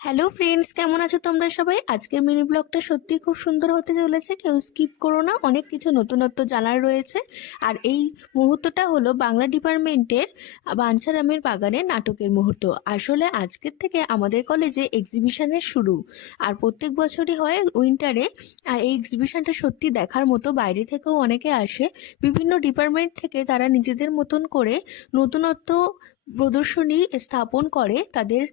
Hello friends, কেমন আছো তোমরা সবাই? আজকের মিনি ব্লগটা সত্যি খুব সুন্দর হতে চলেছে, কেউ স্কিপ করো না। অনেক কিছু নতুনত্ব জানার রয়েছে। আর এই মুহূর্তটা হলো বাংলা ডিপার্টমেন্টের বাঞ্ছারামের বাগানে নাটকের মুহূর্ত। আসলে আজকের থেকে আমাদের কলেজে এক্সিবিশনের শুরু, আর প্রত্যেক বছরই হয় উইন্টারে। আর এই এক্সিবিশনটা সত্যি দেখার মতো, বাইরে থেকেও অনেকে আসে। বিভিন্ন ডিপার্টমেন্ট থেকে তারা নিজেদের মতন করে নতুনত্ব প্রদর্শনী স্থাপন করে তাদের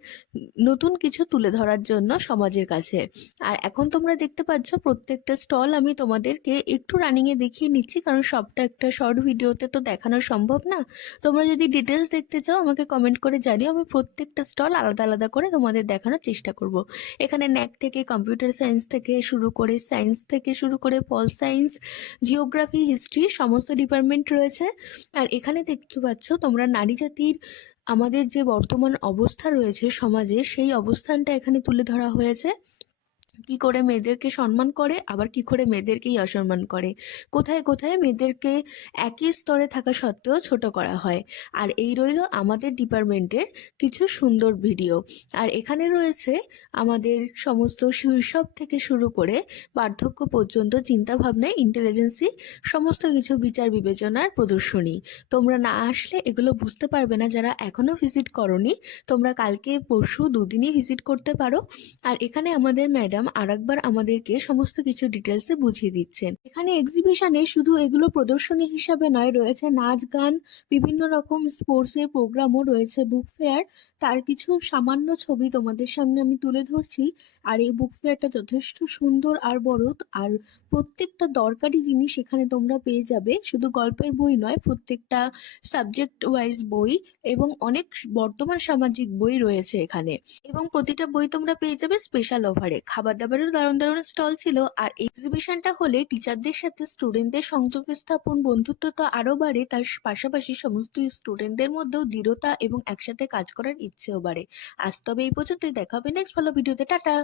নতুন কিছু তুলে ধরার জন্য সমাজের কাছে। আর এখন তোমরা দেখতে পাচ্ছ প্রত্যেকটা স্টল আমি তোমাদেরকে একটু রানিংয়ে দেখিয়ে নিচ্ছি, কারণ সবটা একটা শর্ট ভিডিওতে তো দেখানো সম্ভব না। তোমরা যদি ডিটেলস দেখতে চাও আমাকে কমেন্ট করে জানিও, আমি প্রত্যেকটা স্টল আলাদা আলাদা করে তোমাদের দেখানোর চেষ্টা করব। এখানে ন্যাক থেকে কম্পিউটার সায়েন্স থেকে শুরু করে সায়েন্স থেকে শুরু করে পল সায়েন্স, জিওগ্রাফি, হিস্ট্রি সমস্ত ডিপার্টমেন্ট রয়েছে। আর এখানে দেখতে পাচ্ছ তোমরা নারী জাতির আমাদের যে বর্তমান অবস্থা রয়েছে সমাজে, সেই অবস্থানটা এখানে তুলে ধরা হয়েছে। কি করে মেয়েদেরকে সম্মান করে, আবার কি করে মেয়েদেরকেই অসম্মান করে, কোথায় কোথায় মেয়েদেরকে একই স্তরে থাকা সত্ত্বেও ছোট করা হয়। আর এই রইল আমাদের ডিপার্টমেন্টের কিছু সুন্দর ভিডিও। আর এখানে রয়েছে আমাদের সমস্ত শৈশব থেকে শুরু করে বার্ধক্য পর্যন্ত চিন্তাভাবনা, ইন্টেলিজেন্সি, সমস্ত কিছু বিচার বিবেচনার প্রদর্শনী। তোমরা না আসলে এগুলো বুঝতে পারবে না। যারা এখনও ভিজিট করনি, তোমরা কালকে পরশু দুদিনই ভিজিট করতে পারো। আর এখানে আমাদের ম্যাডাম আরেকবার আমাদেরকে সমস্ত কিছু ডিটেলসে বুঝিয়ে দিচ্ছেন। এখানে এক্সিবিশনে শুধু এগুলো প্রদর্শনী হিসাবে নয়, রয়েছে নাচ গান, বিভিন্ন রকম স্পোর্টসের প্রোগ্রামও রয়েছে, বুক ফেয়ার। তার কিছু সামান্য ছবি তোমাদের সামনে আমি তুলে ধরছি। আর এই বুক ফেয়ারটা যথেষ্ট সুন্দর আর বড়। আর প্রত্যেকটা দরকারি জিনিস এখানে তোমরা পেয়ে যাবে। শুধু গল্পের বই নয়, প্রত্যেকটা সাবজেক্ট ওয়াইজ বই এবং অনেক বর্তমান সামাজিক বই রয়েছে এখানে। এবং প্রতিটা বই তোমরা পেয়ে যাবে স্পেশাল অফারে। খাবার দাবারের দারুণ দারুণ স্টল ছিল। আর এক্সিবিশনটা হলে টিচারদের সাথে স্টুডেন্টদের সংযোগ স্থাপন, বন্ধুত্ব তো আরও বাড়ে, তার পাশাপাশি সমস্ত স্টুডেন্টদের মধ্যেও দৃঢ়তা এবং একসাথে কাজ করার ইচ্ছেও বাড়ে। আজ তবে এই পর্যন্তই, দেখা হবে নেক্সট ভালো ভিডিওতে। টাটা।